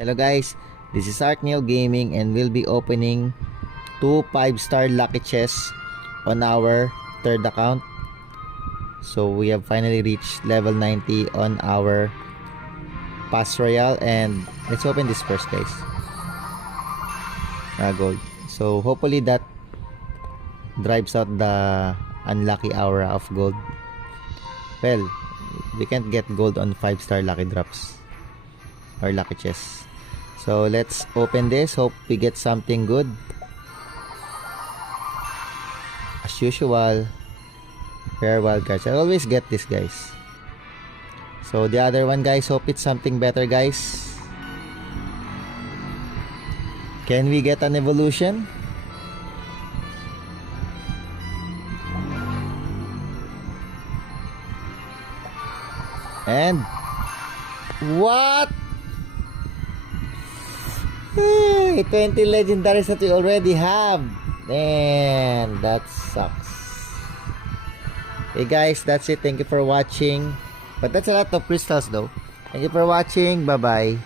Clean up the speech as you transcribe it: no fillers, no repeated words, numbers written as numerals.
Hello guys, this is Arkneo Gaming and we'll be opening 2 5-star lucky chests on our third account. So we have finally reached level 90 on our Pass Royale, and let's open this first guys. Gold. So hopefully that drives out the unlucky aura of gold. Well, we can't get gold on 5-star lucky drops or lucky chests. So let's open this. Hope we get something good. As usual, rare wild cards. I always get this guys. So the other one guys, hope it's something better guys. Can we get an evolution? And what? 20 legendaries that we already have. And that sucks. Hey guys, that's it. Thank you for watching. But that's a lot of crystals though. Thank you for watching. Bye bye.